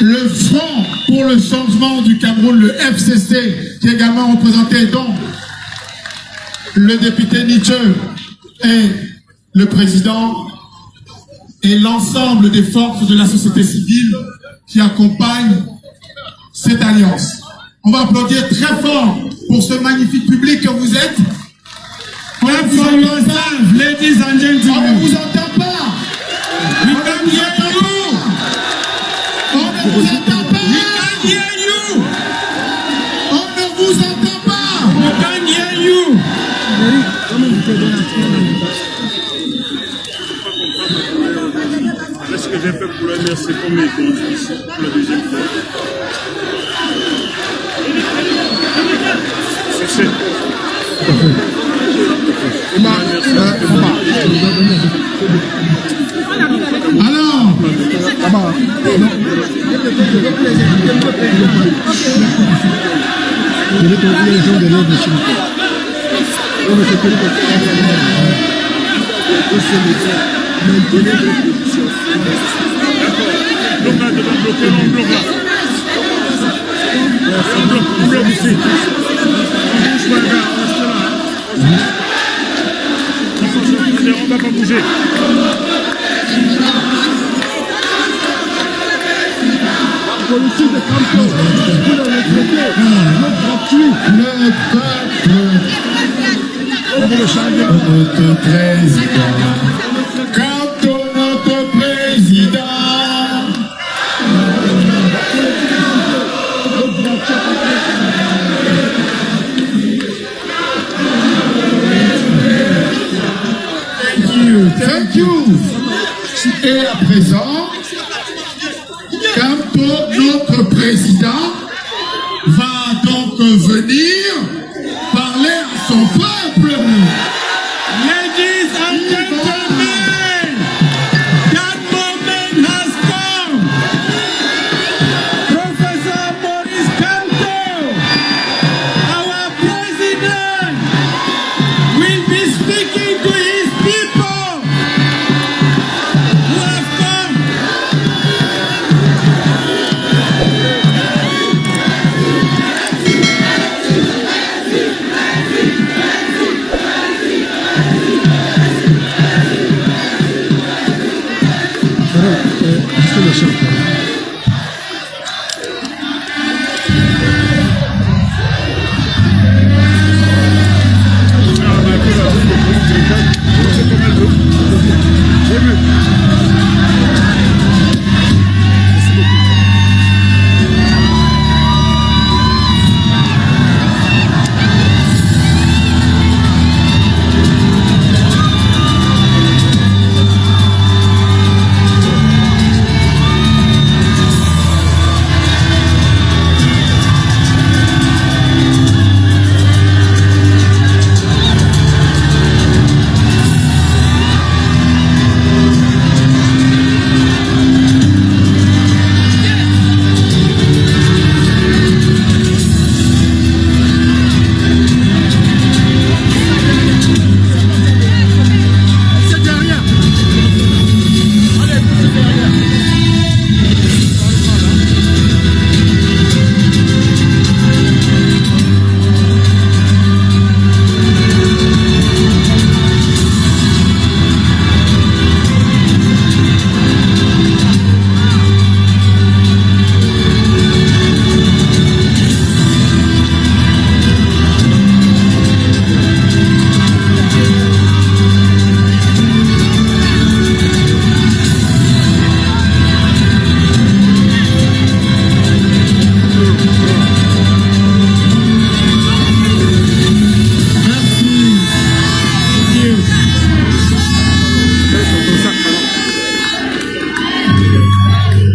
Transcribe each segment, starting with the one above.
le Front pour le changement du Cameroun, le FCC, qui est également représenté donc le député Nietzsche et le président et l'ensemble des forces de la société civile qui accompagnent cette alliance. On va applaudir très fort pour ce magnifique public que vous êtes. Clap for yourself, ladies and gentlemen. On ne vous entend pas. We can hear you. On ne vous entend pas. We can hear you. On ne vous entend pas. We can hear you. Là, ce que j'ai fait pour le dire, c'est comme il faut ici, pour la deuxième fois. C'est Alors, bloc-là, devant bloquer, non, bloc-là. On bloque ici. On bouge pas, gars, on reste là. On ne va pas bouger. Politique de Campo, vous l'avez traité, notre gratuit. le peuple, notre président, quand notre président. Thank you. Et à présent, quand notre président va donc venir parler à son peuple. Ladies and gentlemen, that moment has come. Professor Maurice Kamto, our president, will be speaking to his people who have come.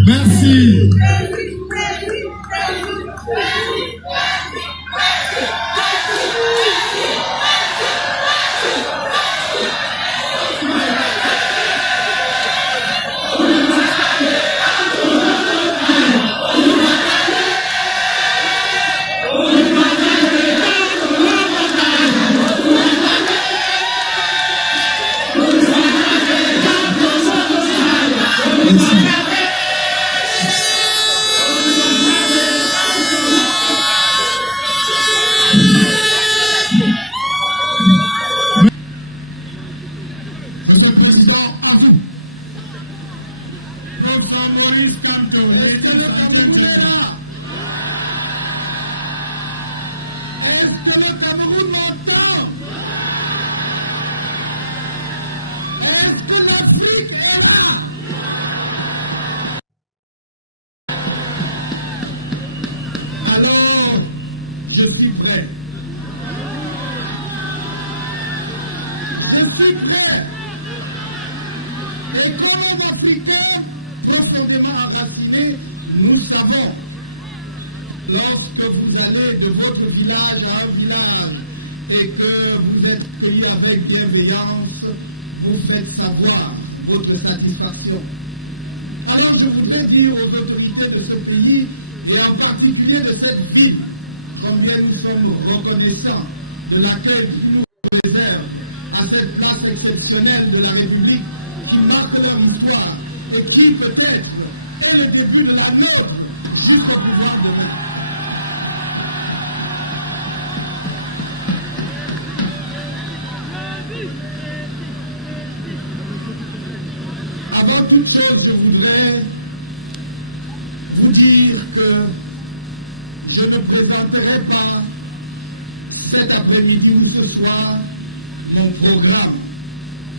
Merci. Quand Maurice Kamto, Est-ce que le Cameroun est là? Est-ce que le Cameroun m'entend? Est-ce que l'Afrique est là? Alors, je suis prêt. Je suis prêt. Et comme Africains, profondément enracinés, nous savons, lorsque vous allez de votre village à un village et que vous êtes cueillis avec bienveillance, vous faites savoir votre satisfaction. Alors je voudrais dire aux autorités de ce pays, et en particulier de cette ville, combien nous sommes reconnaissants de l'accueil qui nous réserve à cette place exceptionnelle de la République qui marque la victoire et qui peut-être est le début de la nôtre jusqu'au pouvoir de Dieu. Avant toute chose, je voudrais vous dire que je ne présenterai pas cet après-midi ou ce soir mon programme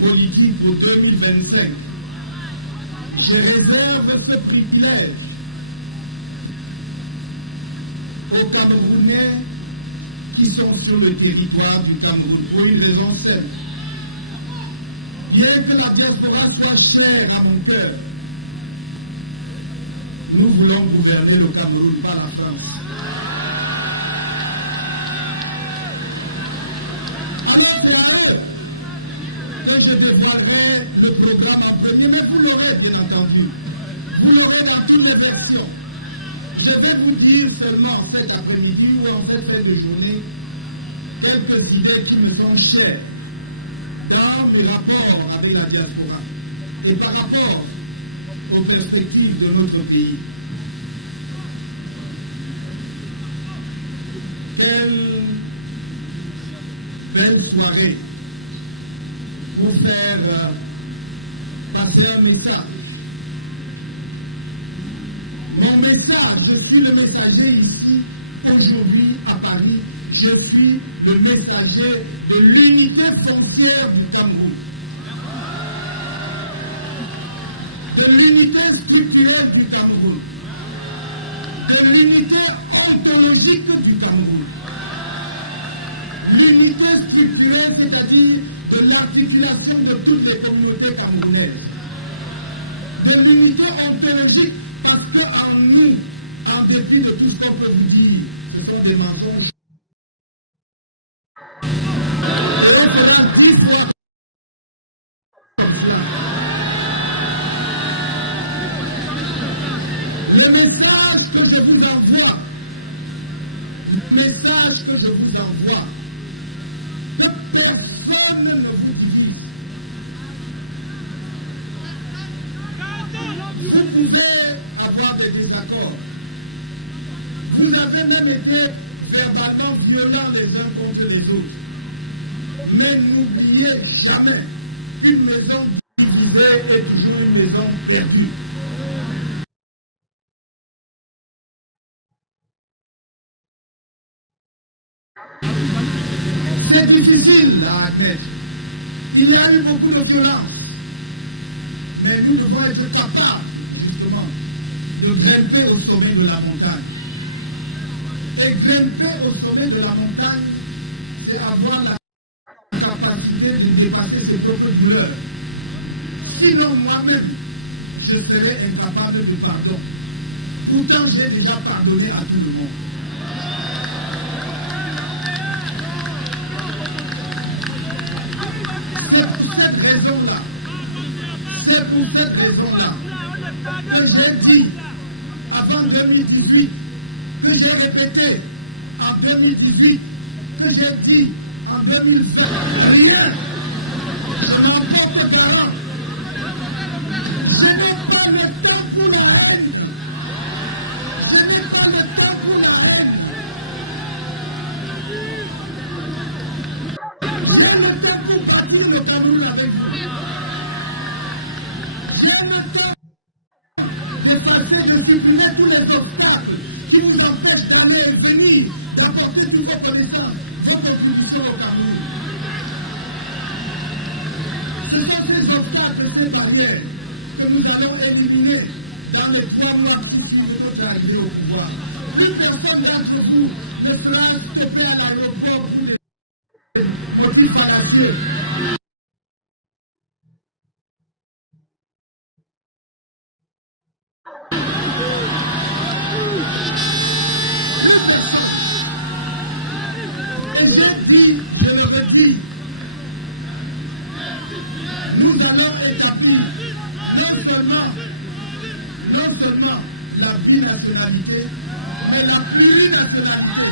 politique pour 2025. Je réserve ce privilège aux Camerounais qui sont sur le territoire du Cameroun pour une raison simple. Bien que la diaspora soit chère à mon cœur, nous voulons gouverner le Cameroun, pas la France. Alors c'est à eux que je dévoilerai le programme à venir, mais vous l'aurez bien entendu. Vous l'aurez dans toutes les versions. Je vais vous dire seulement cet après-midi ou en fait fin de journée quelques idées qui me sont chères dans mes rapports avec la diaspora et par rapport aux perspectives de notre pays. Quelle soirée pour faire passer un message. Mon message, je suis le messager ici, aujourd'hui à Paris, je suis le messager de l'unité foncière du Cameroun. De l'unité structurelle du Cameroun. De l'unité ontologique du Cameroun. L'unité structurelle, c'est-à-dire de l'articulation de toutes les communautés camerounaises. De l'unité ontologique, parce qu'en nous, en dépit de tout ce qu'on peut vous dire, ce sont des mensonges. Et on fera 10 fois. Le message que je vous envoie, que personne ne vous divise. Vous pouvez avoir des désaccords. Vous avez même été verbalement violents les uns contre les autres. Mais n'oubliez jamais qu'une maison divisée est toujours une maison perdue. C'est difficile à admettre. Il y a eu beaucoup de violence. Mais nous devons être capables, justement, de grimper au sommet de la montagne. Et grimper au sommet de la montagne, c'est avoir la capacité de dépasser ses propres douleurs. Sinon, moi-même, je serais incapable de pardon. Pourtant, j'ai déjà pardonné à tout le monde. C'est pour cette raison-là, que j'ai dit avant 2018, que j'ai répété en 2018, que j'ai dit en 2020, rien. Je n'en porte garant. Je n'ai pas le temps pour la haine. Je n'ai pas le temps pour la haine. J'ai le temps pour partir le Cameroun avec vous. J'ai le temps dépasser, de supprimer tous les obstacles qui nous empêchent d'aller et venir, d'apporter toutes vos connaissances, vos contributions au Cameroun. Ce sont ces obstacles, ces barrières que nous allons éliminer dans les 3 mois qui suivent notre arrivée au pouvoir. Plus personne d'entre vous ne sera stoppé à l'aéroport pour les motifs fallacieux. Et j'ai dit, je le redis, nous allons établir non seulement la binationalité, mais la plurinationalité.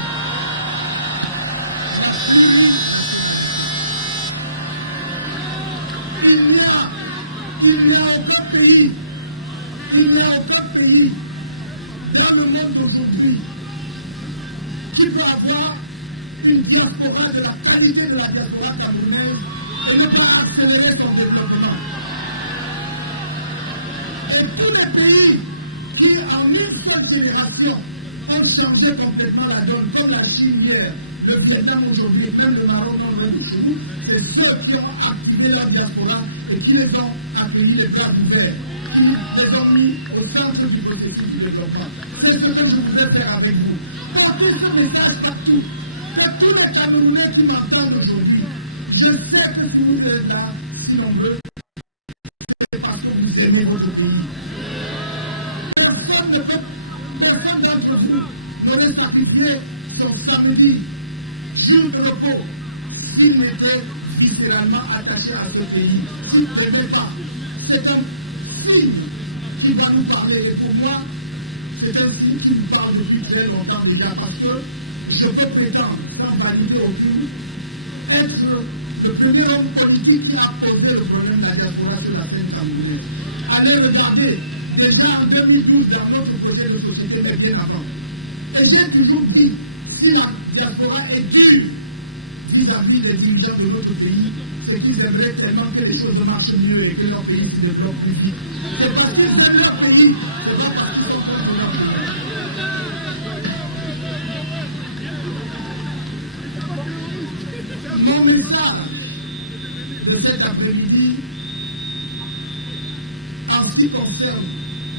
Il n'y a aucun pays dans le monde aujourd'hui qui peut avoir une diaspora de la qualité de la diaspora camerounaise et ne pas accélérer son développement. Et tous les pays qui, en une seule génération, ont changé complètement la donne, comme la Chine hier, le Vietnam aujourd'hui, même le Maroc non loin de chez nous, c'est ceux qui ont activé leur diaspora et qui les ont accueillis les bras ouverts, qui les ont mis au centre du processus du développement. C'est ce que je voudrais faire avec vous. Portez ce message partout. Que tous les Camerounais qui m'entendent aujourd'hui, je sais que si vous êtes là, si nombreux, c'est parce que vous aimez votre pays. Personne d'entre vous n'aurait sacrifié son samedi, jour de repos, s'il était viscéralement attaché à ce pays, s'il ne l'aimait pas. C'est un signe qui doit nous parler. Et pour moi, c'est un signe qui nous parle depuis très longtemps déjà, parce que je peux prétendre, sans valider aucune, être le premier homme politique qui a posé le problème de la diaspora sur la scène camerounaise. Allez regarder, déjà en 2012, dans notre projet de société, mais bien avant. Et j'ai toujours dit, si la diaspora est dure vis-à-vis des dirigeants de notre pays, c'est qu'ils aimeraient tellement que les choses marchent mieux et que leur pays se développe plus vite. C'est parce qu'ils aiment leur pays, c'est pas parce qu'ils sont prêts pour leur pays. Mon message de cet après-midi, en ce qui concerne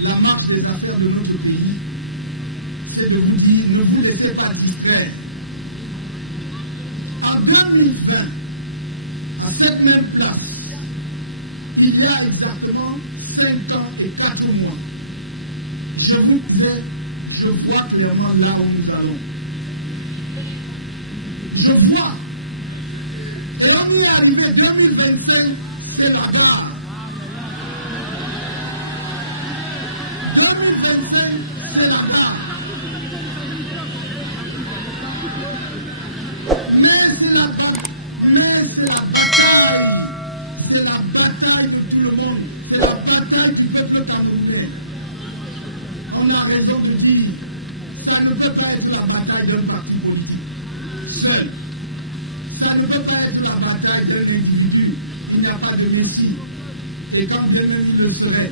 la marche des affaires de notre pays, c'est de vous dire, ne vous laissez pas distraire. En 2020, à cette même place, il y a exactement 5 ans et 4 mois, je vous disais, je vois clairement là où nous allons. Je vois. Et on y est arrivé, 2025, c'est la barre. 2025, c'est la barre. Mais c'est la bataille. C'est la bataille de tout le monde. C'est la bataille du peuple camerounais. On a raison de dire, ça ne peut pas être la bataille d'un parti politique seul. Ça ne peut pas être la bataille d'un individu. Il n'y a pas de messie. Et quand bien même il le serait,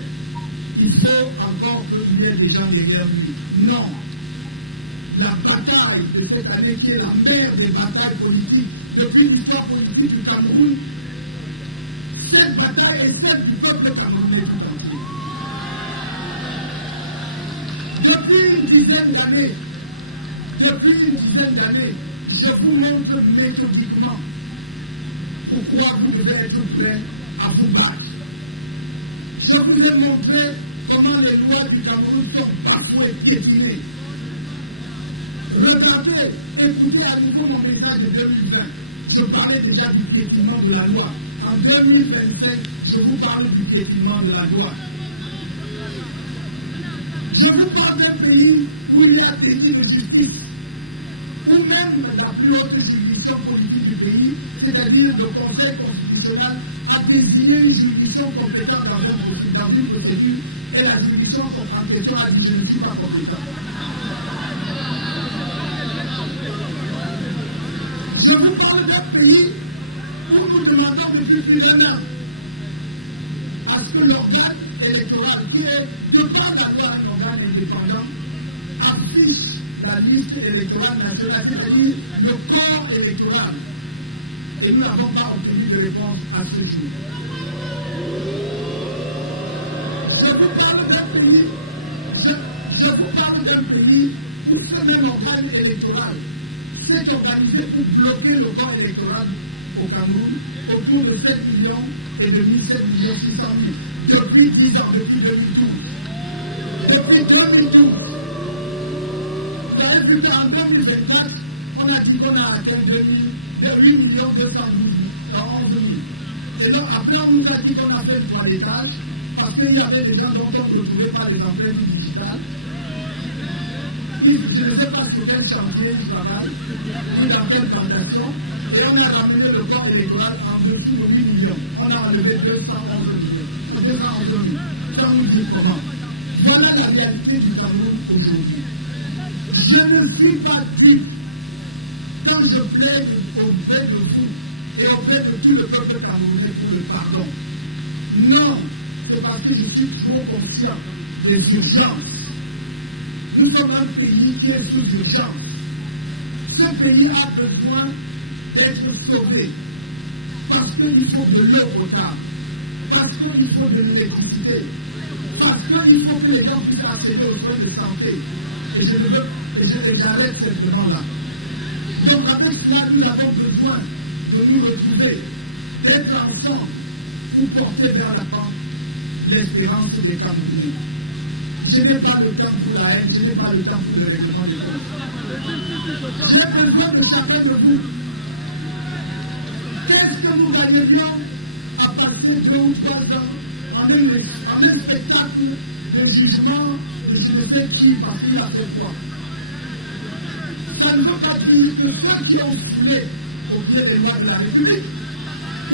il faut encore qu'il y ait des gens derrière lui. Non. La bataille de cette année, qui est la mère des batailles politiques depuis l'histoire politique du Cameroun, cette bataille est celle du peuple camerounais tout entier. Depuis une dizaine d'années, je vous montre méthodiquement pourquoi vous devez être prêts à vous battre. Je vous ai montré comment les lois du Cameroun sont parfois piétinées. Regardez, écoutez à nouveau mon message de 2020. Je parlais déjà du piétinement de la loi. En 2025, je vous parle du piétinement de la loi. Je vous parle d'un pays où il y a des lits de justice, où même la plus haute juridiction politique du pays, c'est-à-dire le Conseil constitutionnel, a désigné une juridiction compétente dans une procédure, et la juridiction en question a dit « je ne suis pas compétent ». Je vous parle d'un pays où nous demandons depuis plus d'un an à ce que l'organe électorale qui est de pas d'avoir un organe indépendant affiche la liste électorale nationale, c'est-à-dire le corps électoral. Et nous n'avons pas obtenu de réponse à ce jour. Je vous parle d'un pays où ce même organe électoral s'est organisé pour bloquer le corps électoral au Cameroun autour de 7 millions et demi, 7 millions 600 000 depuis 10 ans, depuis 2012. Depuis 2012. Le résultat en 2024, on a dit qu'on a atteint 8 millions 211 000. Et là, après, on nous a dit qu'on a fait le toilettage parce qu'il y avait des gens dont on ne retrouvait pas les empreintes digitales. Je ne sais pas sur quel chantier ils travaillent, ni dans quelle plantation. Et on a ramené le corps électoral en dessous de 8 millions. On a enlevé 211 millions. 211 000. Ça nous dit comment. Voilà la réalité du Cameroun aujourd'hui. Je ne suis pas triste quand je plaide auprès de vous et auprès de tout le peuple camerounais pour le pardon. Non, c'est parce que je suis trop conscient des urgences. Nous sommes un pays qui est sous urgence. Ce pays a besoin d'être sauvé parce qu'il faut de l'eau potable, parce qu'il faut de l'électricité, parce qu'il faut que les gens puissent accéder aux soins de santé. Et j'arrête simplement là. Donc avec cela, nous avons besoin de nous retrouver, d'être ensemble pour porter vers la pente l'espérance des Camerounais. Je n'ai pas le temps pour la haine, je n'ai pas le temps pour le règlement des comptes. J'ai besoin de chacun de vous. Qu'est-ce que nous gagnerions à passer 2 ou 3 ans en un spectacle de jugement de je ne sais qui parce qu'il a fait quoi? Ça ne veut pas dire que ceux qui ont foulé au pied des lois de la République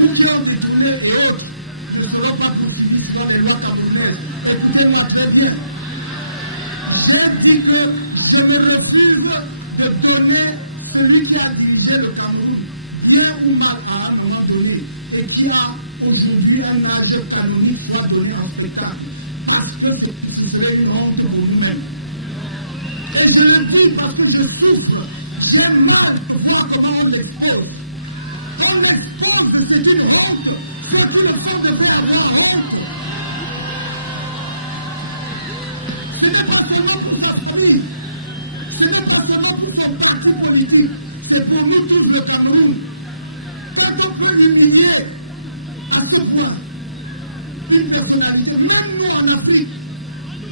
ou qui ont détourné et autres ne seront pas poursuivis sur les lois camerounaises. Écoutez-moi très bien. J'ai dit que je me refuse de donner celui qui a dirigé le Cameroun, bien ou mal à un moment donné, et qui a aujourd'hui un âge canonique soit donné en spectacle, parce que ce serait une honte pour nous-mêmes. Et je le dis parce que je souffre, j'ai mal de voir comment on l'expose. On l'expose que c'est une honte, c'est la plus de fois devrait avoir honte. Ce n'est pas seulement pour sa famille, ce n'est pas seulement pour son parti politique, c'est pour nous tous le Cameroun. Quand on peut l'humilier à ce point, une personnalité, même nous en Afrique,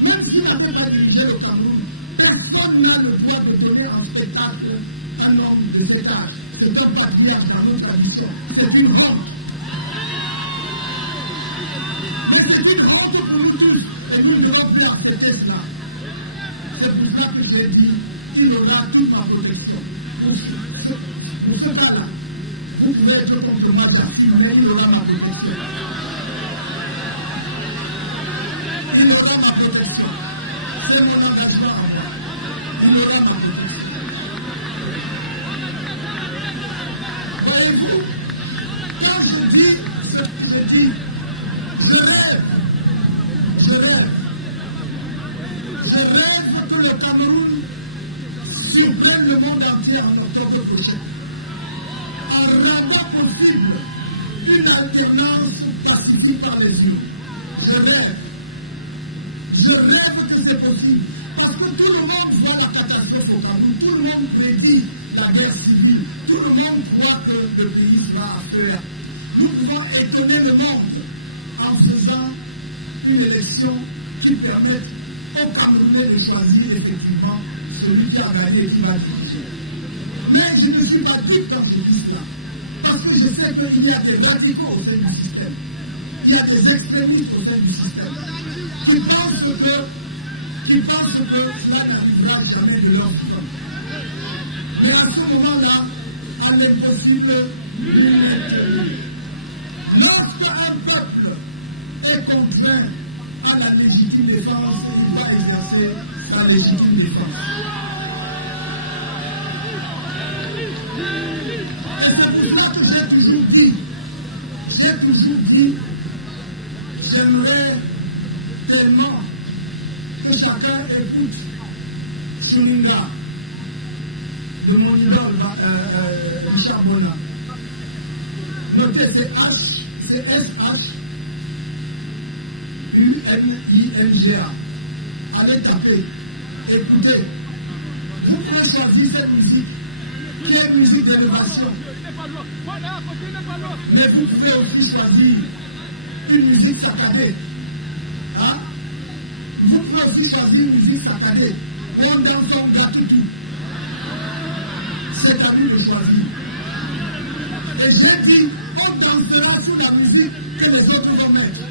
même si on n'avait pas dirigé le Cameroun, personne n'a le droit de donner en spectacle un homme de cet âge. C'est un patriarche dans nos traditions. C'est une honte. Mais c'est une honte pour nous tous. Et nous devons plus accepter cela. C'est pour cela que j'ai dit qu'il aura toute ma protection. Pour ce cas-là, vous pouvez être contre moi, j'assume, mais il aura ma protection. Il aura ma protection. C'est mon engagement à moi. Il aura ma protection. Voyez-vous, quand je dis ce que je dis, je rêve que le Cameroun surprenne le monde entier en octobre prochain, en rendant possible une alternance pacifique par les urnes. Je rêve que c'est possible, parce que tout le monde voit la catastrophe au Cameroun, tout le monde prédit la guerre civile, tout le monde croit que le pays sera à feu. Nous pouvons étonner le monde en faisant une élection qui permette aux Camerounais de choisir effectivement celui qui a gagné et qui va diriger. Mais je ne suis pas dupe quand je dis cela, parce que je sais qu'il y a des radicaux au sein du système, il y a des extrémistes au sein du système, qui pensent que cela n'arrivera jamais de leur vivant. Mais à ce moment-là, à l'impossible, nul n'est tenu. Lorsque un peuple est contraint à la légitime défense, il va exercer sa légitime défense. Et c'est pour ça que j'ai toujours dit, j'aimerais tellement que chacun écoute Chuninga de mon idole Richard Bona. Notez, c'est H, c'est S-H-U-N-I-N-G-A. Allez taper, écoutez. Vous pouvez choisir cette musique, qui est une musique d'élévation. Mais vous pouvez aussi choisir une musique saccadée. Hein? Vous pouvez aussi choisir une musique saccadée. Et on danse gratuit. C'est à lui de choisir. Et j'ai dit, on dansera sur la musique que les autres vont mettre.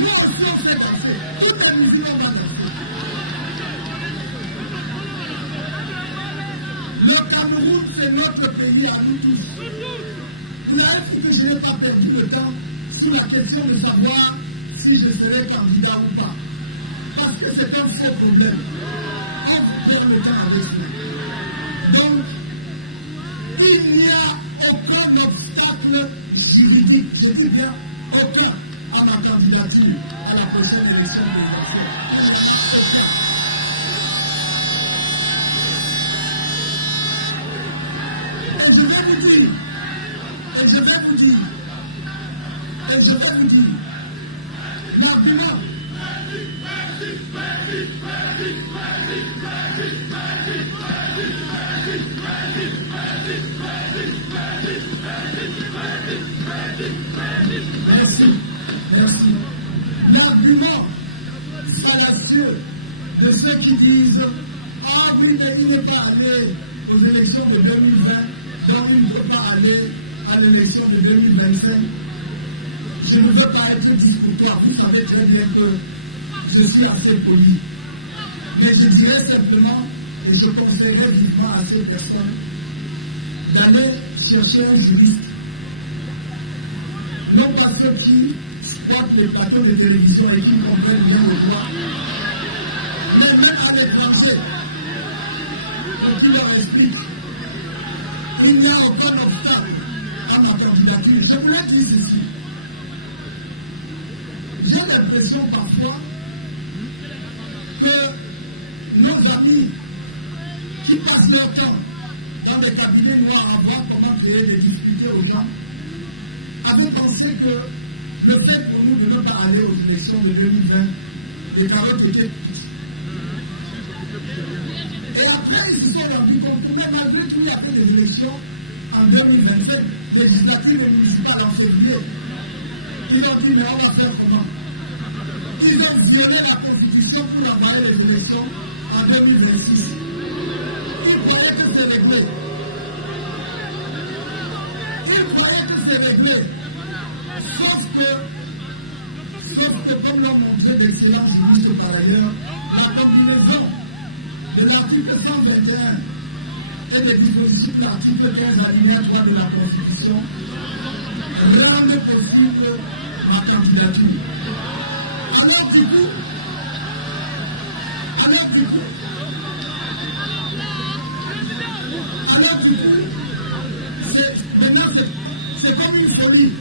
Nous aussi on sait danser. Toutes les musiques on va danser. Le Cameroun, c'est notre pays à nous tous. Vous avez vu que je n'ai pas perdu le temps sur la question de savoir si je serai candidat ou pas. Parce que c'est un faux problème. On vient le temps avec nous. Donc, il n'y a aucun obstacle juridique, je dis bien aucun, à ma candidature à la prochaine élection de l'Université. Et je vais vous dire, l'argument. Merci. L'argument fallacieux de ceux qui disent « Ah oui, mais il n'est pas allé aux élections de 2020, donc il ne peut pas aller à l'élection de 2025. » Je ne veux pas être discourtois, vous savez très bien que je suis assez poli. Mais je dirais simplement, et je conseillerais vivement à ces personnes, d'aller chercher un juriste. Non pas ceux qui squattent les plateaux de télévision et qui ne comprennent rien au droit, mais même à l'étranger, pour qu'ils leur expliquent. Il n'y a aucun obstacle à ma candidature. Je vous l'ai dit ici. J'ai l'impression parfois que nos amis qui passent leur temps dans les cabinets noirs à voir comment créer des difficultés aux gens, avaient pensé que le fait pour nous de ne pas aller aux élections de 2020, les carottes étaient toutes. Et après, ils se sont rendus compte que même malgré tout, il y avait des élections en 2025, législatives et municipales en février. Ils ont dit, mais on va faire comment? Ils ont violé la Constitution pour envoyer les élections en 2026. Ils croyaient que c'est réglé. Sauf que, comme l'ont montré l'excellence juristes par ailleurs, la combinaison de l'article 121 et les dispositions de l'article 15 alinéa 3 de la Constitution rendent possible ma candidature. Alors du coup, c'est comme une folie.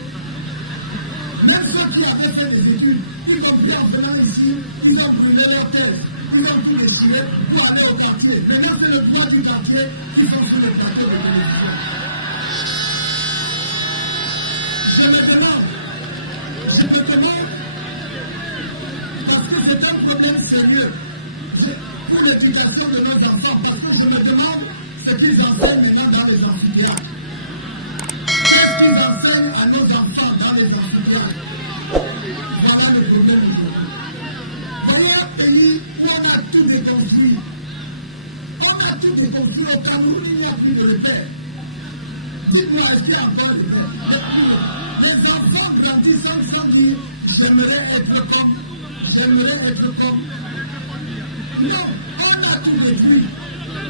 Même ceux qui avaient fait des études, y compris en venant ici, ils ont brûlé leur tête, ils ont tout déchiré pour aller au quartier. Maintenant, c'est le droit du quartier qui sont sur le plateau de l'élection. Je me demande, parce que c'est un problème sérieux pour l'éducation de nos enfants, parce que je me demande ce qu'ils enseignent maintenant dans les amphithéâtres. Qu'est-ce qu'ils enseignent à nos enfants dans les amphithéâtres? Voilà le problème aujourd'hui. Voyez un pays où on a tout déconstruit. On a tout déconstruit. Au Cameroun, il n'y a plus de repères. Dites-moi, est-ce qu'il y a encore des repères? Les enfants grandissent sans dire j'aimerais être comme. Non, on a tout détruit.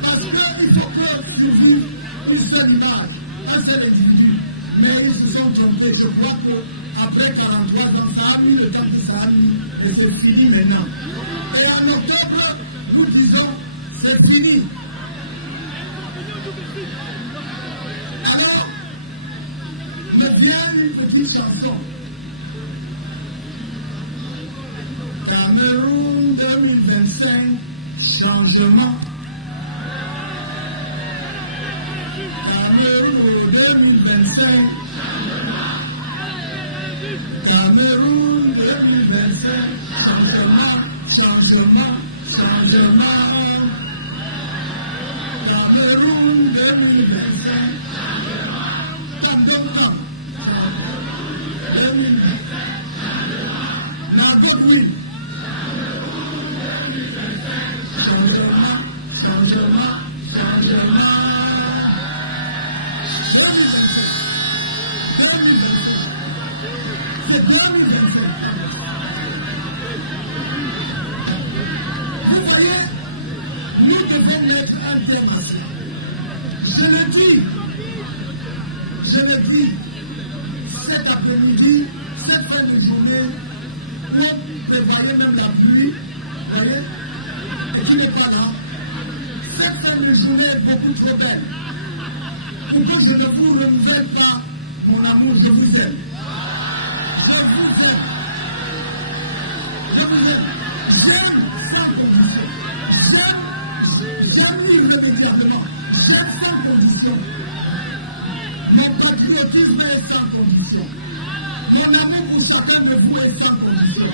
Parce qu'il faut que survive une seule image, un seul individu. Mais ils se sont trompés. Je crois qu'après 43 ans, ça a mis le temps que ça a mis. Et c'est fini maintenant. Et en octobre, nous disons, c'est fini. Alors, me vient une petite chanson. Cameroun 2025, changement. Cameroun 2025. Cameroun 2025. Changement, changement, changement. Cameroun 2025. Changement. 2025. La bonne nuit. Changement, changement, changement. C'est bien. Vous voyez, nous devons être internationaux. Je le dis, cet après-midi, cette fin de journée, où vous voyez même la pluie, vous voyez, et qui n'est pas là. Cette fin de journée est beaucoup trop belle. Pour que je ne vous renouvelle pas mon amour, je vous aime. Je vous aime. J'aime sans condition. J'aime irrémédiablement. J'aime sans condition. Mon patriotisme est sans condition. Mon amour pour chacun de vous est sans condition.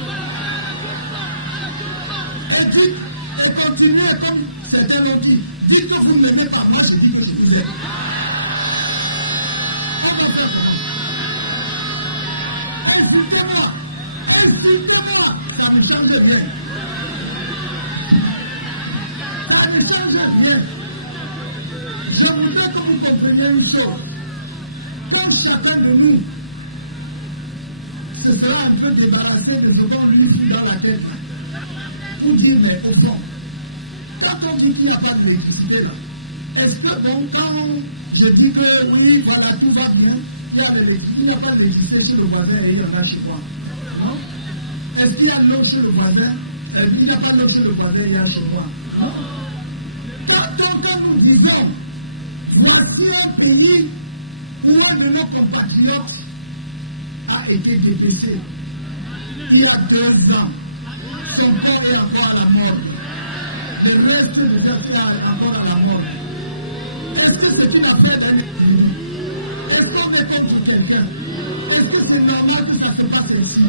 Et puis, et continuez comme certains l'ont dit. Dites que vous ne m'aimez pas, moi je dis que je vous aime. Insultez-moi, ça me change bien. Ça me change bien. Je voudrais que vous compreniez une chose. Comme chacun de nous se sera un peu débarrassé de ce qu'on lui dit dans la tête, pour dire, mais au fond, quand on dit qu'il n'y a pas d'électricité là, est-ce que donc quand je dis que oui, voilà, tout va bien, il n'y a pas d'électricité chez le voisin et il y en a chez moi? Non? Est-ce qu'il y a l'eau chez le voisin? Il n'y a pas d'eau chez le voisin et il y a chez moi? Non? Quand nous disons, voici un pays où un de nos compatriotes a été dépêché il y a 2 ans, son corps est encore à la mort. Le reste de personnes est encore à la mort. Est-ce que c'est une affaire d'un individu? Est-ce qu'on est contre quelqu'un? Est-ce que c'est normal que ça se passe ainsi?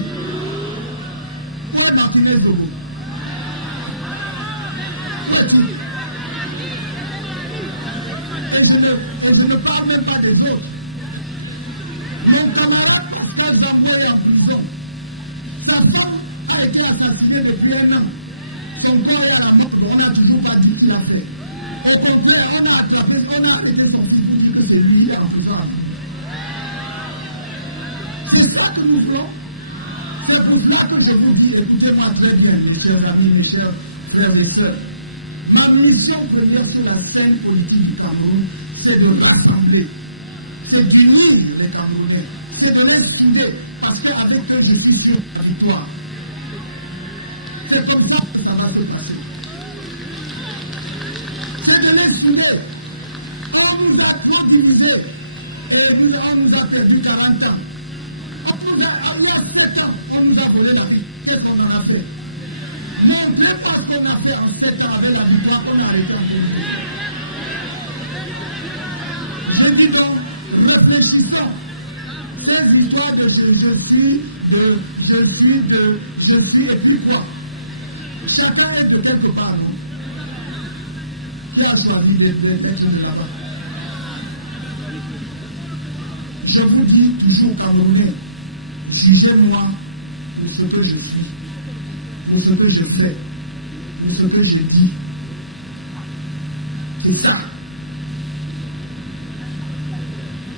Où est ma fille de vous? Et je ne parle même pas des autres. Mon camarade Pascal Gambo est en prison. Sa femme a été assassinée depuis 1 an. Son corps est à la mort. On n'a toujours pas dit qu'il a fait. Au contraire, on a attrapé, on a arrêté son fils pour dire que c'est lui qui est en prison. C'est ça que nous voulons. C'est pour cela que je vous dis, écoutez-moi très bien, mes chers amis, mes chers frères et sœurs. Ma mission première sur la scène politique du Cameroun, c'est de rassembler, c'est d'unir les Camerounais, c'est de les souder, parce qu'avec eux, je suis sûr de la victoire. C'est comme ça que ça va se passer. C'est de les souder. On nous a trop divisés, et on nous a perdu 40 ans. On nous a mis à 7 ans, on nous a volé la vie. Qu'est-ce qu'on en a fait? Montrez pas ce qu'on a fait en 7 ans avec la victoire qu'on a été en 2000. Je dis donc, réfléchissons. Cette victoire de je suis, et puis quoi? Chacun est de quelque part, non? Qui a choisi les maîtres de là-bas? Je vous dis toujours, Camerounais, jugez-moi pour ce que je suis, pour ce que je fais, pour ce que je dis. C'est ça.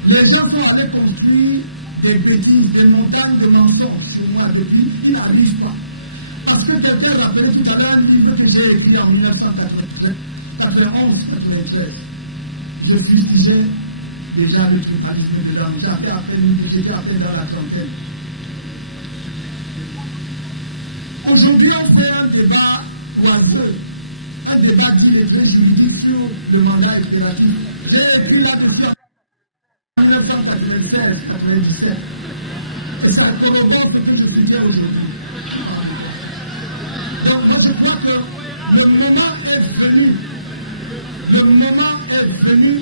Les gens sont allés construire des montagnes de mensonges sur moi depuis qu'ils n'arrivent pas. Parce que quelqu'un m'a appelé tout à l'heure un livre que j'ai écrit en 1997, 91-93. Je fustigeais déjà le tribalisme dedans. J'étais à peine dans la trentaine. Aujourd'hui, on fait un débat oiseux, un débat qui est très juridique sur le mandat impératif. J'ai écrit là-dessus en 1996-97. Et ça corrobore ce que je disais aujourd'hui. Le moment est venu. Le moment est venu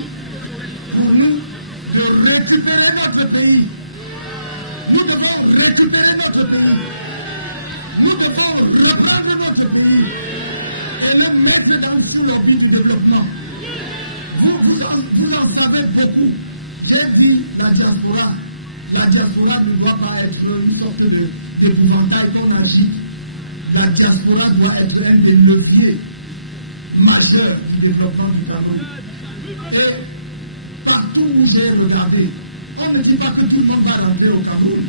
pour nous de récupérer notre pays. Nous devons récupérer notre pays. Nous devons reprendre notre pays et le mettre dans tout l'orbite du développement. Vous en savez beaucoup. J'ai dit la diaspora. La diaspora ne doit pas être une sorte d'épouvantail qu'on agite. La diaspora doit être un des leviers majeurs du développement du Cameroun. Et partout où j'ai regardé, on ne dit pas que tout le monde va rentrer au Cameroun.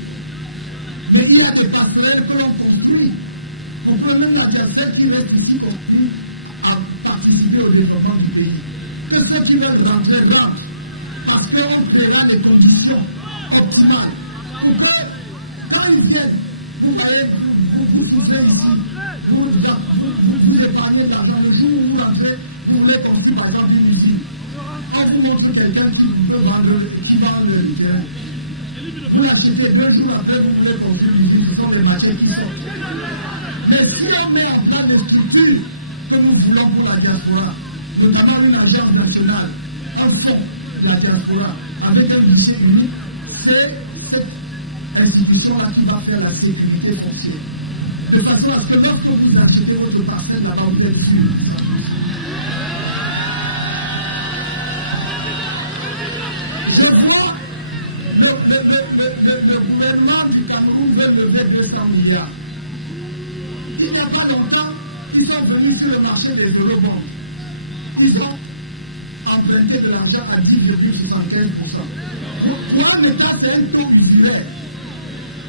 Mais il y a des passerelles que l'on construit. Pour que même la personne qui reste ici continue à participer au développement du pays. Que ceux qui veulent rentrer rentrent. Parce qu'on créera les conditions optimales. Pour que, quand ils viennent, vous voyez, vous touchez ici, vous épargnez d'argent. Le jour où vous rentrez, vous voulez construire par exemple une usine. On vous montre quelqu'un qui veut vendre le terrain. Vous l'achetez 2 jours après, vous pouvez construire l'usine, ce sont les marchés qui sortent. Mais si on met en place les structures que nous voulons pour la diaspora, notamment une agence nationale, un fonds de la diaspora, avec un guichet unique, c'est cette institution-là qui va faire la sécurité foncière. De façon à ce que lorsque vous achetez votre parcelle là-bas, vous êtes sûr. Je vois le gouvernement du Cameroun veut lever 200 milliards. Il n'y a pas longtemps, ils sont venus sur le marché des eurobonds. Ils ont emprunté de l'argent à 10,75%. Pour un État, c'est un taux usuel.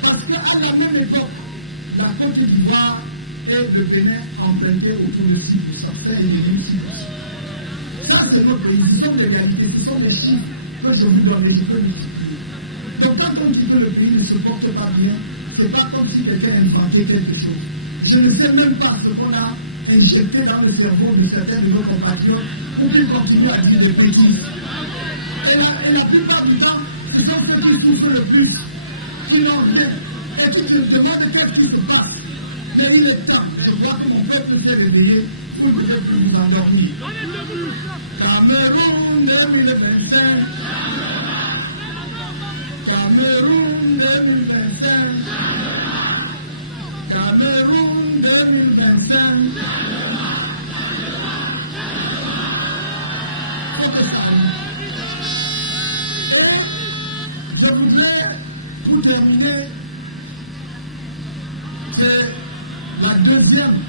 Parce qu'à la même époque, la Côte d'Ivoire et le Bénin empruntaient autour de 6%, 5,5%. Ça, c'est notre pays. Ce sont des réalités, ce sont des chiffres que je vous donne et je peux multiplier. Donc, quand on dit que le pays ne se porte pas bien, c'est pas comme si quelqu'un inventait quelque chose. Je ne sais même pas ce qu'on a injecté dans le cerveau de certains de nos compatriotes pour qu'ils continuent à dire des bêtises. Et la plupart du temps, ce sont ceux qui souffrent le plus, qui n'ont rien. Et puis je me demande qu'est-ce qui se passe. Mais il est temps, je crois que mon peuple s'est réveillé, vous ne devez plus vous endormir. Cameroun 2025. Cameroun 2025. Cameroun 2025. Et je voudrais, pour terminer, c'est la deuxième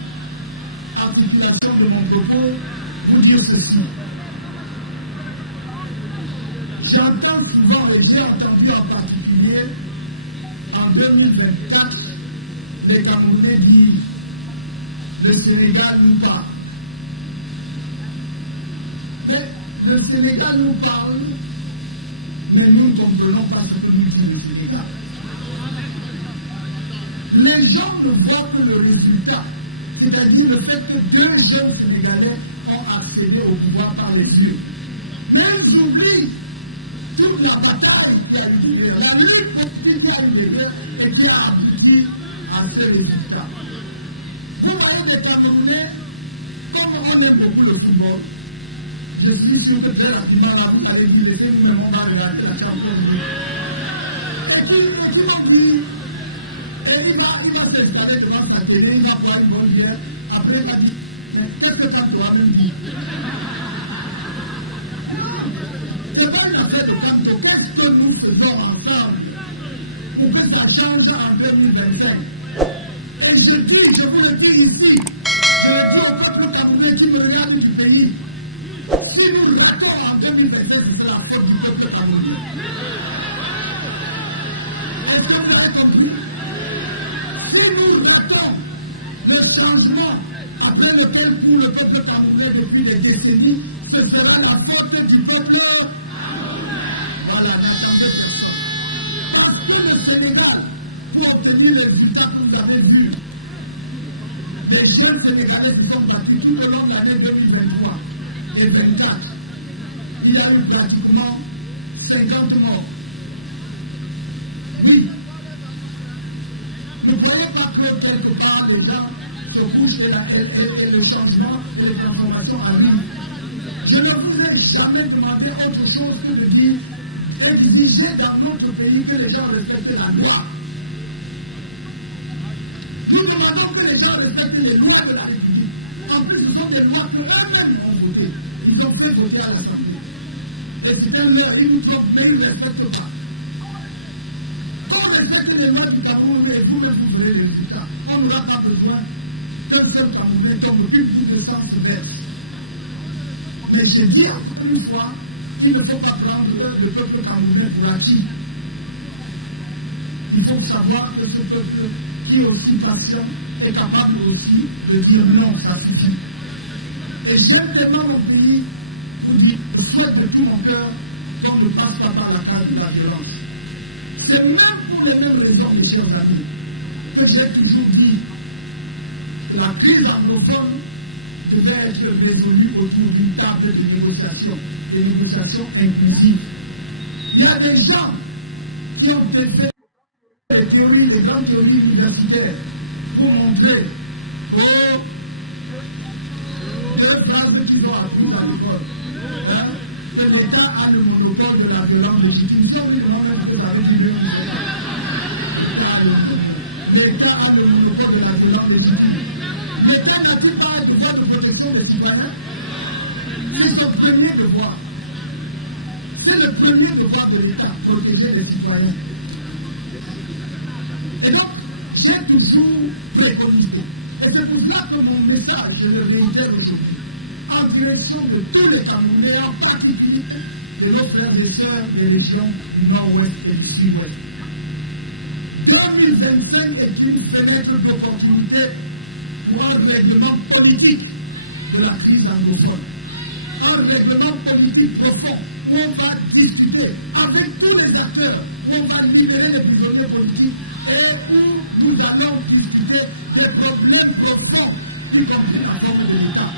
articulation de mon propos, vous dire ceci. J'entends souvent, et j'ai entendu en particulier, en 2024, les Camerounais disent le Sénégal nous parle. Mais le Sénégal nous parle, mais nous ne comprenons pas ce que nous dit le Sénégal. Les gens ne voient que le résultat, c'est-à-dire le fait que 2 jeunes Sénégalais ont accédé au pouvoir par les yeux. Mais ils oublient toute la bataille qui a eu lieu, la lutte politique qui a eu lieu et qui a abouti à ce résultat. Vous voyez les Camerounais, comme on aime beaucoup le football, je suis sûr que très rapidement là, vous allez dire, laissez-vous on va regarder la Champions League. Et puis, on dit, et il va s'installer devant sa télé, il va boire une bonne bière. Après, il va dire, mais qu'est-ce que ça doit même dire? C'est pas une affaire de camp. Qu'est-ce que nous faisons ensemble pour que ça change en 2025? Et je dis, je vous le dis ici, je le dis au peuple camerounais qui me regarde du pays. Si nous ratons en 2025, c'est la faute du peuple camerounais. Est-ce que vous avez compris? Si nous ratons le changement après lequel court le peuple camerounais depuis des décennies, ce sera la faute du peuple. Voilà, n'entendez personne. Parce que le Sénégal, pour obtenir les résultats que vous avez vus, les jeunes Sénégalais qui sont battus tout au long de l'année 2023 et 2024, il y a eu pratiquement 50 morts. Oui. Ne croyez pas que quelque part les gens se couche et le changement et les transformations arrivent. Je ne vous ai jamais demandé autre chose que de dire, exiger dans notre pays que les gens respectent la loi. Nous demandons que les gens respectent les lois de la République. En plus, ce sont des lois que eux-mêmes ont votées. Ils ont fait voter à l'Assemblée. Et c'est un leurre, ils nous trompent, mais ils ne respectent pas. Quand on respecte les lois du Cameroun, et vous-même vous verrez les résultats, on n'aura pas besoin qu'un seul Camerounais tombe, qu'une goutte de sang se verse. Mais j'ai dit encore une fois qu'il ne faut pas prendre le peuple camerounais pour acquis. Il faut savoir que ce peuple qui est aussi patient est capable aussi de dire non, ça suffit. Et j'aime tellement mon pays pour dire, je souhaite de tout mon cœur qu'on ne passe pas par la case de la violence. C'est même pour les mêmes raisons, mes chers amis, que j'ai toujours dit que la crise anglophone devait être résolue autour d'une table de négociation inclusive. Il y a des gens qui ont fait les théories, les grandes théories universitaires pour montrer deux phrases qui vont apprendre à l'école. Que l'État a le monopole de la violence légitime. Si on lui demande même ce que ça veut dire, l'État a le monopole de la violence légitime. L'État n'a-t-il pas un devoir de protection des citoyens? C'est son premier devoir. C'est le premier devoir de l'État, protéger les citoyens. Et donc, j'ai toujours préconisé. Et c'est pour cela que mon message, je le réitère aujourd'hui, en direction de tous les Camerounais, en particulier de nos frères et sœurs des régions du Nord-Ouest et du Sud-Ouest. 2025 est une fenêtre d'opportunité pour un règlement politique de la crise anglophone. Un règlement politique profond où on va discuter avec tous les acteurs, où on va libérer les prisonniers politiques et où nous allons discuter des problèmes profonds, y compris la forme de l'État.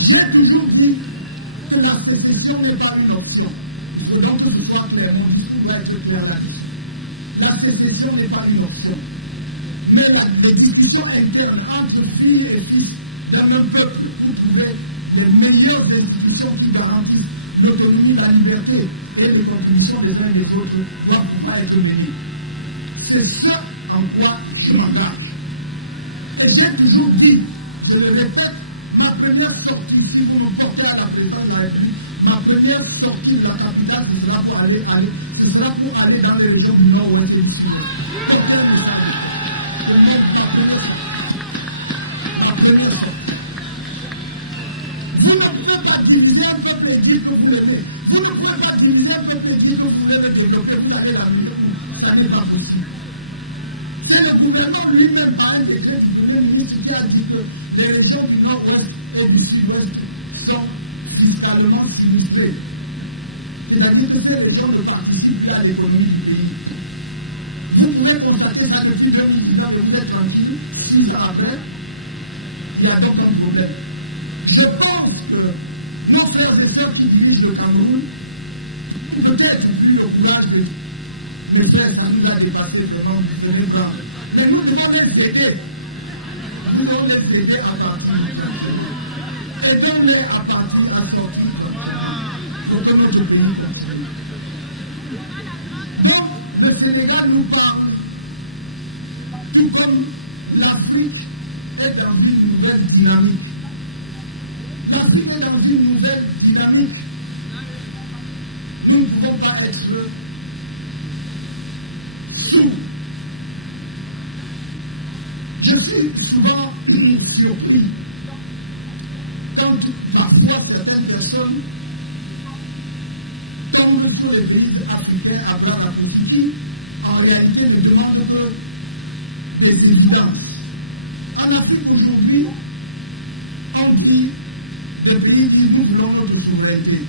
J'ai toujours dit que la sécession n'est pas une option. Il faut donc que ce soit clair. Mon discours doit être clair là-dessus. La sécession n'est pas une option. Mais il y a des discussions internes entre filles et fils d'un même peuple pour trouver les meilleures institutions qui garantissent l'autonomie, la liberté et les contributions des uns et des autres doivent pouvoir être menées. C'est ce en quoi je m'engage. Et j'ai toujours dit, je le répète, ma première sortie, si vous me portez à la présidence de la République, ma première sortie de la capitale, ce sera pour aller dans les régions du Nord-Ouest et du Sud-Ouest. Ma première sortie. Vous ne pouvez pas diviser un peuple et dire que vous l'aimez. Vous ne pouvez pas diviser un peuple et dire que vous voulez le développer. Vous allez l'amener où? Ça n'est pas possible. C'est le gouvernement lui-même, par un décret du Premier ministre, qui a dit que les régions du Nord-Ouest et du Sud-Ouest sont fiscalement sinistrées. C'est-à-dire que ces régions ne participent plus à l'économie du pays. Vous pouvez constater ça depuis 2010 ans, mais vous êtes tranquille. 6 ans après, il y a donc un problème. Je pense que nos frères et sœurs qui dirigent le Cameroun ont peut-être plus le courage de frères, ça nous a dépassé vraiment de venir prendre. Mais nous devons les aider. Nous devons les aider à partir. Aidons-les à partir, à sortir. Pour que notre pays continue. Donc, le Sénégal nous parle, tout comme l'Afrique est dans une nouvelle dynamique. L'Afrique est dans une nouvelle dynamique. Nous ne pouvons pas être sourds. Je suis souvent surpris quand parfois certaines personnes tombent sur les pays africains à travers la politique, en réalité ne demandent que des évidences. En Afrique aujourd'hui, on dit, les pays disent nous voulons notre souveraineté.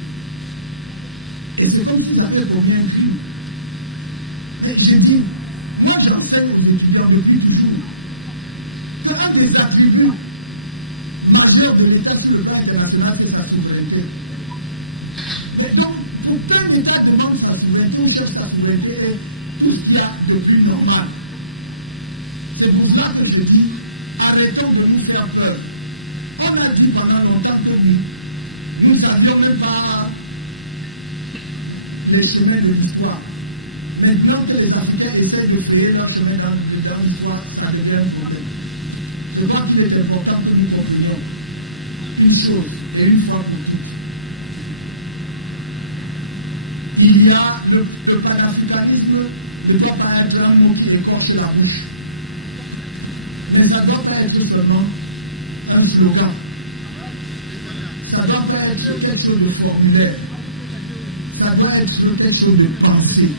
Et c'est comme si j'avais commis un crime. Et je dis, moi j'enseigne aux étudiants depuis toujours qu'un des attributs majeurs de l'État sur le plan international, c'est sa souveraineté. Mais donc, pour qu'un État demande sa souveraineté ou cherche sa souveraineté, est tout ce qu'il y a de plus normal. C'est pour cela que je dis, arrêtons de nous faire peur. On a dit pendant longtemps que nous ne savions même pas les chemins de l'histoire. Maintenant que les Africains essayent de créer leur chemin dans l'histoire, ça devient un problème. Je crois qu'il est important que nous comprenions une chose, et une fois pour toutes. Il y a le panafricanisme ne doit pas être un mot qui écorche la bouche. Mais ça ne doit pas être seulement un slogan. Ça ne doit pas être quelque chose de formulaire. Ça doit être quelque chose de pensé.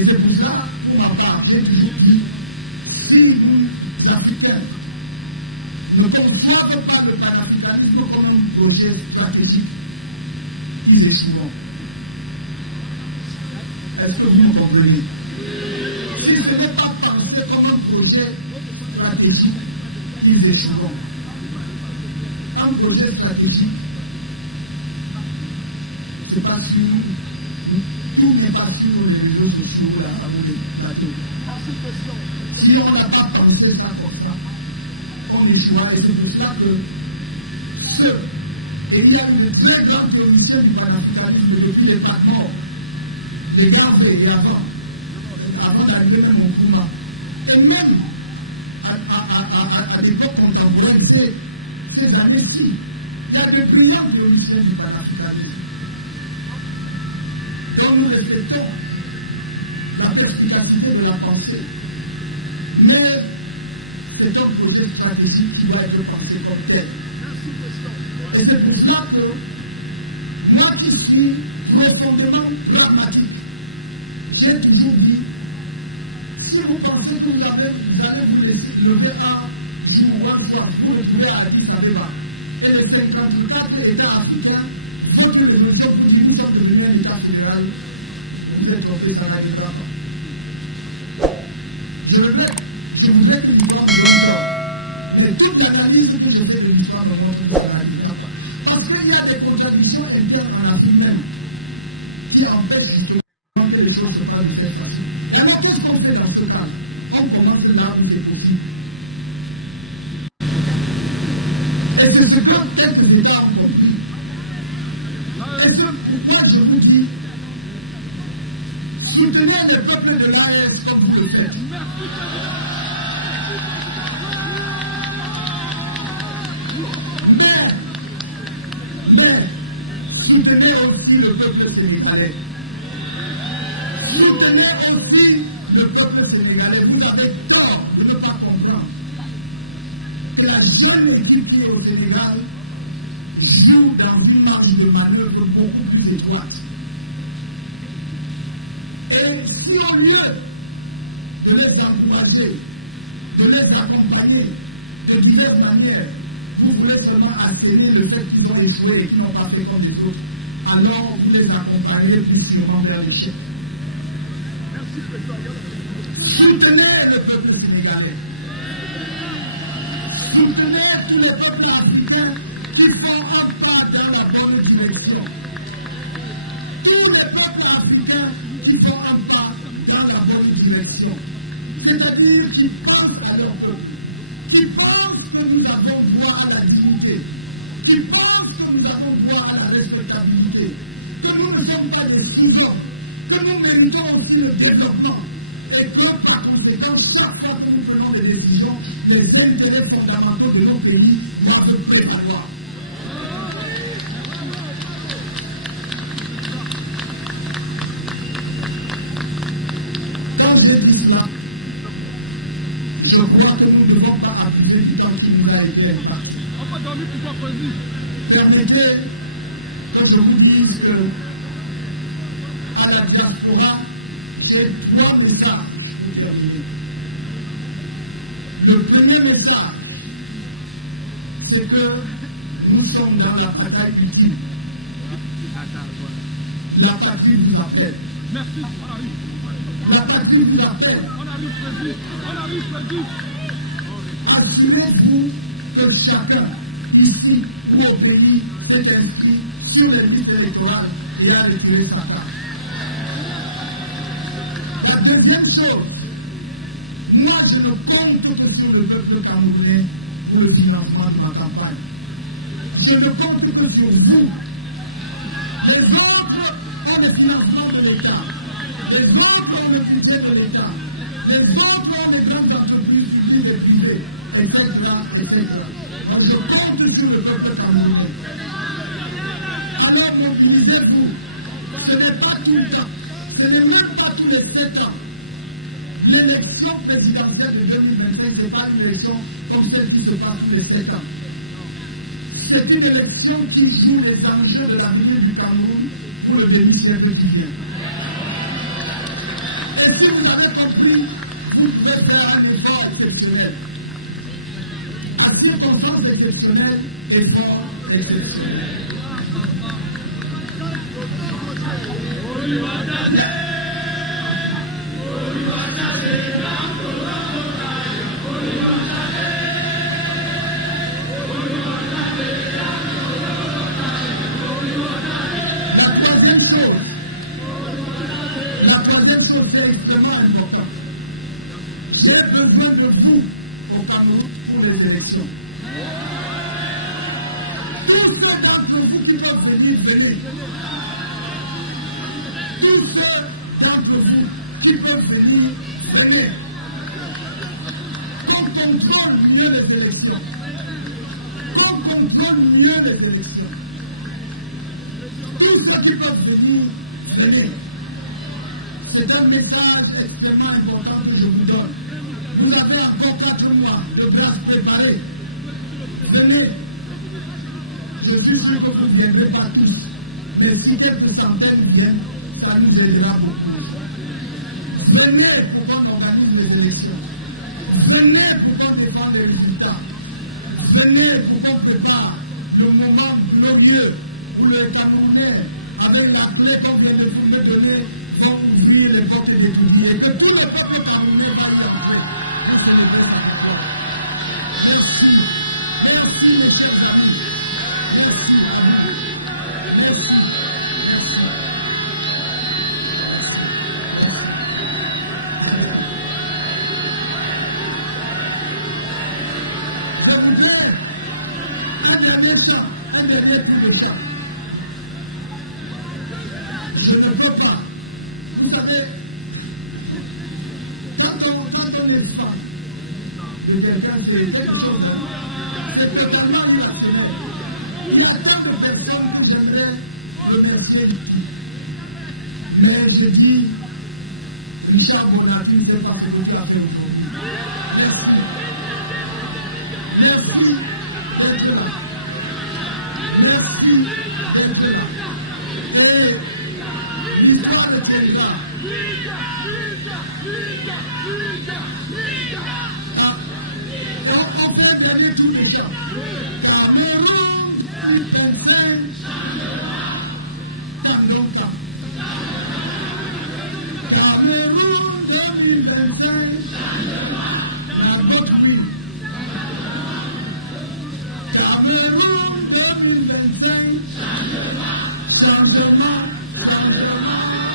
Et c'est pour ça, pour ma part, j'ai toujours dit, si nous, Africains, ne conçoivent pas le panafricanisme comme un projet stratégique, ils échoueront. Est-ce que vous me comprenez? Si ce n'est pas pensé comme un projet stratégique, ils échoueront. Un projet stratégique, c'est pas sûr, tout n'est pas sur les réseaux sociaux ou les plateaux. Si on n'a pas pensé ça comme ça, on échouera. Et c'est pour cela que et il y a eu de très grands théoriciens du panafricanisme depuis les Patmos, les Garvey et avant d'arriver même au Nkrumah. Et même à l'époque contemporaine, ces années-ci, il y a de brillants théoriciens du panafricanisme. Donc nous respectons la perspicacité de la pensée. Mais c'est un projet stratégique qui doit être pensé comme tel. Et c'est pour cela que moi qui suis profondément pragmatique, j'ai toujours dit, si vous pensez que vous allez vous laisser lever un jour ou un soir, vous retrouvez à Addis Abeba, et les 54 États africains votent une résolution pour dire nous sommes devenus un État fédéral, vous êtes trompés, ça n'arrivera pas. Je regrette, je voudrais que l'histoire me donne tort. Mais toute l'analyse que je fais de l'histoire me montre que ça n'arrivera pas. Parce qu'il y a des contradictions internes en Afrique même qui empêchent justement que les choses se passent de cette façon. Et alors qu'est-ce qu'on fait dans ce cas? On commence là où c'est possible. Et c'est ce que quelques États ont compris. Et c'est pourquoi je vous dis, soutenez le peuple de l'AES comme vous le faites. Mais soutenez aussi le peuple sénégalais. Soutenez aussi le peuple sénégalais. Vous avez tort de ne pas comprendre que la jeune équipe qui est au Sénégal joue dans une marge de manœuvre beaucoup plus étroite. Et si au lieu de les encourager, de les accompagner de diverses manières, vous voulez seulement asséner le fait qu'ils ont échoué et qu'ils n'ont pas fait comme les autres, alors vous les accompagnez plus sûrement vers l'échec. Soutenez le peuple sénégalais. Soutenez tous les peuples africains qui font un pas dans la bonne direction. Tous les peuples africains qui font un pas dans la bonne direction. C'est-à-dire qui pensent à leur peuple, qui pensent que nous avons droit à la dignité, qui pensent que nous avons droit à la respectabilité, que nous ne sommes pas des sous-hommes, que nous méritons aussi le développement, et que par conséquent, chaque fois que nous prenons des décisions, les intérêts fondamentaux de nos pays doivent prévaloir. Quand j'ai dit cela, je crois que nous ne devons pas abuser du temps qui nous a été imparti. Permettez que je vous dise que à la diaspora, j'ai 3 messages pour terminer. Le premier message, c'est que nous sommes dans la bataille ultime. La patrie vous appelle. La patrie vous appelle. Assurez-vous que chacun, ici ou au pays, s'est inscrit sur les listes électorales et a retiré sa carte. La deuxième chose, Moi, je ne compte que sur le peuple camerounais pour le financement de ma campagne. Je ne compte que sur vous. Les autres ont le financement de l'État. Les autres ont le budget de l'État. Les autres ont les grandes entreprises publiques et privées, etc., etc. Moi, je compte sur le peuple camerounais. Alors mobilisez-vous. Ce n'est pas tout le temps. Ce n'est même pas tous les 7 ans. L'élection présidentielle de 2025 n'est pas une élection comme celle qui se passe tous les 7 ans. C'est une élection qui joue les enjeux de l'avenir du Cameroun pour le demi-siècle qui vient. Et si vous avez compris, vous pouvez faire un effort exceptionnel. À circonstances exceptionnelles, effort exceptionnel. La troisième chose, c'est extrêmement important. J'ai besoin de vous au Cameroun pour les élections. Tous ceux d'entre vous qui peuvent venir, venez. Tous ceux d'entre vous qui peuvent venir, venez. Qu'on contrôle mieux les élections. Qu'on contrôle mieux les élections. Tous ceux qui peuvent venir, venez. C'est un message extrêmement important que je vous donne. Vous avez encore 4 mois de grâce préparée. Venez. Je suis sûr que vous ne viendrez pas tous. Mais si quelques centaines viennent, ça nous aidera beaucoup. Venez pour qu'on organise les élections. Venez pour qu'on défende les résultats. Venez pour qu'on prépare le moment glorieux où les Camerounais, avec la clé qu'on vient de vous donner, vont ouvrir les portes des fusils et que tout le peuple camerounais va y entrer. Merci. Merci, mes chers amis. Merci. Merci. Je voudrais un dernier chant, un dernier coup de chant. Je ne peux pas. Vous savez, quand on est fan de quelqu'un, c'est quelque chose, c'est totalement irrationnel. Il y a tant de personnes que j'aimerais remercier ici. Mais je dis, Richard Bonatti ne sait pas ce que tu as fait aujourd'hui. Merci. Merci d'être là. Merci d'être là. Et l'histoire de Kenya. On fait le dernier tour de chant. Cameroun, U25, pendant longtemps. Cameroun 2025, la Godwin. Cameroun 2025, changement, changement.